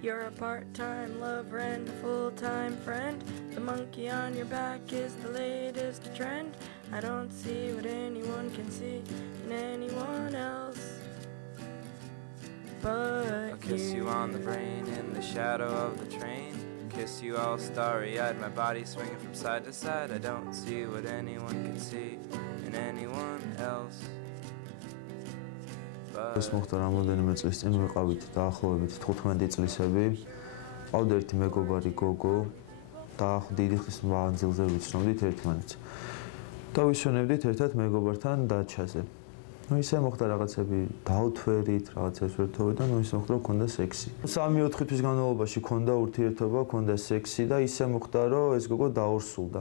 You're a part-time lover and a full-time friend. The monkey on your back is the latest trend. I don't see what anyone can see in anyone else but I'll kiss you on the brain in the shadow of the train. Kiss you all starry-eyed, my body swinging from side to side. I don't see what anyone can see in anyone else. ეს მოხდა რამოდენიმე წლის წინ ვიყავით დაახლოებით 15 წლისები. ყავდა ერთი მეგობარი გოგო და დიდი ხნის მანძილზე ვიცნობდით ერთმანეთს. და ვისვენებდით ერთად მეგობართან დაჩაზე. ისე მოხდა რაღაცები დაუთვერით, რაღაცებს ვერთოვით და ისე მოხდა რომ ქონდა სექსი. 3-4 თვის განმავლობაში ქონდა ურთიერთობა, ქონდა სექსი და ისე მოხდა რომ ეს გოგო დაორსულდა.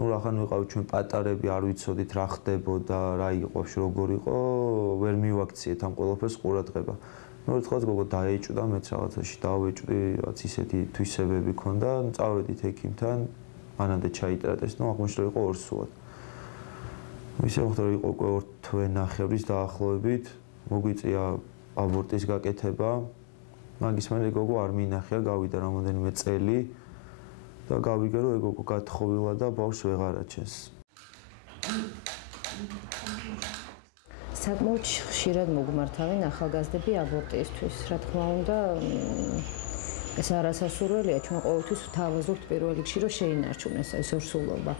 რახან ვიყავით ჩვენ პატარები, არ ვიცოდით რა ხდებოდა, რა იყო, როგორ იყო, ვერ მივაქციეთ ამ ყველაფერს ყურადღება. ერთხელაც გოგო დაეჭვდა, მეც რაღაცაში დავეჭვდი, რაღაც ისეთი თვისებები ქონდა, წავედით ექიმთან, მანამდე ჩაიტრატეს, აღმოჩნდა იყო ორსულად. ისე მოხდა რომ იყო უკვე 2 თვე-ნახევრის დაახლოებით, მოგვიწია აბორტის გაკეთება. მაგის მერე გოგო არ მინახია, გავიდა რამოდენიმე წელი. და გავიგე რომ ეგ გათხოვილა და ბავშვს ვეღარ აჩენს. საკმაოდ ხშირად მოგმართავენ ახალგაზრდები აბორტისთვის. რა თქმა უნდა, ეს არასასურველია, ჩვენ ყოველთვის ვთავაზობთ პირველ რიგში რომ შეინარჩუნოს ეს ორსულობა.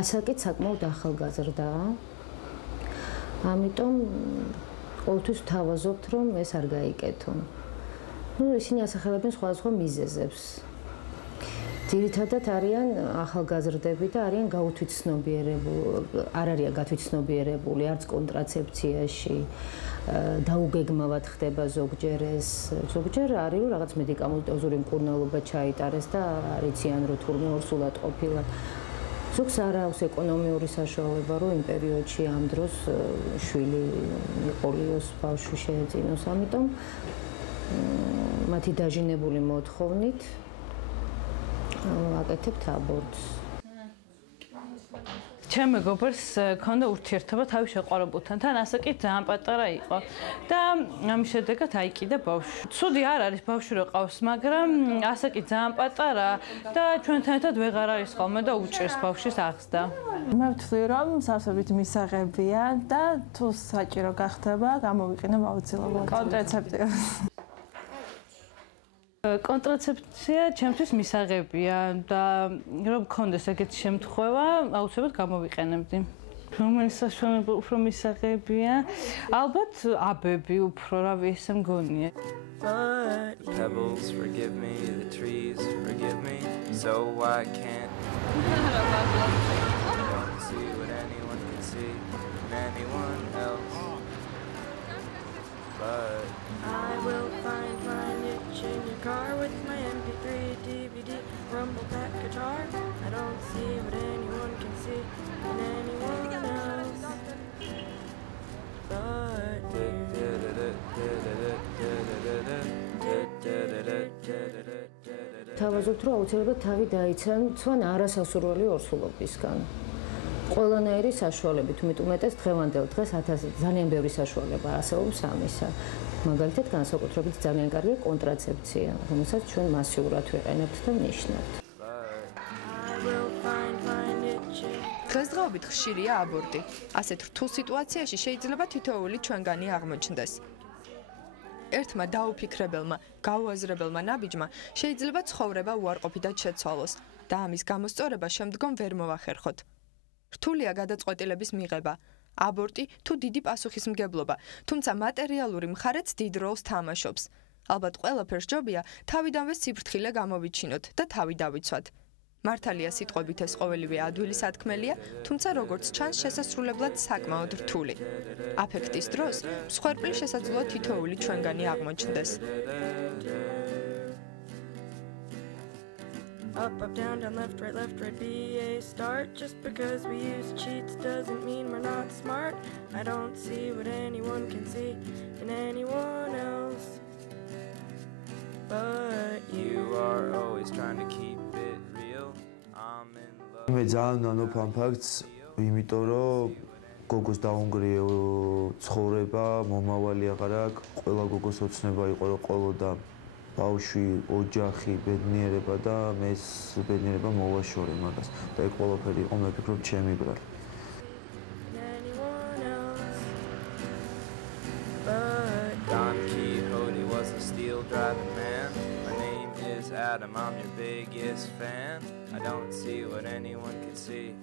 ასაკით საკმაოდ ახალგაზრდაა. ამიტომ ყოველთვის ვთავაზობთ რომ ეს არ გაიკეთონ. ისინი ასახელებენ სხვადასხვა მიზეზებს. ძირითადად არიან ახალგაზრდები და არიან გაუთვითცნობიერებული, არ არიან გათვითცნობიერებული არც კონტრაცეფციაში, დაუგეგმავად ხდება ზოგჯერ ეს, ზოგჯერ არის რომ რაღაც მედიკამენტოზური მკურნალობა ჩაიტარეს და არიციან რომ თურმე ორსულად ყოფილა. ზოგს არ აქვს ეკონომიური საშუალება რომ იმ პერიოდში ამ დროს შვილი იყოლიოს, ბავშვი შეეძინოს, ამიტომ მათი დაჟინებული მოთხოვნით აკეთებთ აბორტს. ჩემ მეგობარს ქონდა ურთიერთობა თავის შეყვარებულთან, თან ასაკით ძალიან პატარა იყო და ამის შედეგად აიკიდა ბავშვი. ცუდი არ არის ბავშვი რო ყავს, მაგრამ ასაკით ძალიან პატარა და ჩვენთან ერთად ვეღარ არის ხოლმე და უჭირს ბავშვის აღზრდა. მე ვთვლი რომ სავსებით მისაღებია და თუ საჭირო გახდება, გამოვიყენებ აუცილებლად კონტრაცეპტივს. კონტრაცეფცია ჩემთვის მისაღებია და რომ მქონდეს ეგეთი შემთხვევა, აუცილებლად გამოვიყენებდი. რომელი საშუალება უფრო მისაღებია? ალბათ აბები უფრო რა ვიცი მგონია. The pebbles forgive me, the trees forgive me, so I can't see what anyone can see in anyone else but I will find my niche in your car with my MP3, DVD, rumble pack guitar. I don't see what anyone can see in anyone else but თავაზობთ რომ აუცილებლად თავი დაიცან ცვან არასასურველი ორსულობისგან. ყველანაირი საშუალებით, უმეტეს დღევანდელ დღეს ძალიან ბევრი საშუალება არსებობს ამისა. მაგალითად, განსაკუთრებით ძალიან კარგია კონტრაცეფცია, რომელსაც ჩვენ მასიურად ვიყენებთ და ვნიშნავთ. დღესდღეობით ხშირია აბორტი. ასეთ რთულ სიტუაციაში შეიძლება თითოეული ჩვენგანი აღმოჩნდეს. ერთმა დაუფიქრებელმა, გაუაზრებელმა ნაბიჯმა შეიძლება ცხოვრება უარყოფითად შეცვალოს და ამის გამოსწორება შემდგომ ვერ მოვახერხოთ. რთულია გადაწყვეტილების მიღება. აბორტი თუ დიდი პასუხისმგებლობა, თუმცა მატერიალური მხარეც დიდ როლს თამაშობს. ალბათ ყველაფერს ჯობია თავიდანვე სიფრთხილე გამოვიჩინოთ და თავი დავიცვათ. მართალია სიტყვებით ეს ყოველივე ადვილი სათქმელია, თუმცა როგორც ჩანს შესასრულებლად sakmaud რთული. აფექტის დროს მსხვერპლი შესაძლოა თითოეული ჩვენგანი აღმოჩნდეს. Up, up, down, down, left, right, BA start. Just because we use cheats doesn't mean we're not smart. I don't see what anyone can see in anyone else but you are always trying to keep it real. I'm in love. მე ძალიან ვანობ ამ ფაქტს, იმიტომ რომ გოგოს დაუნგრიო ცხოვრება, მომავალი აღარ აქვს, ყველა გოგოს ოცნება იყო რომ ყოლოდა ბავშვი, ოჯახი, ბედნიერება და მეც ბედნიერება მოვაშორე მაგას. და ეგ ყველაფერი იყო მე ვფიქრობ ჩემი ბრალი. anyone else but Don Quixote was a steel driving man. My name is Adam, I'm your biggest fan. I don't see what anyone can see.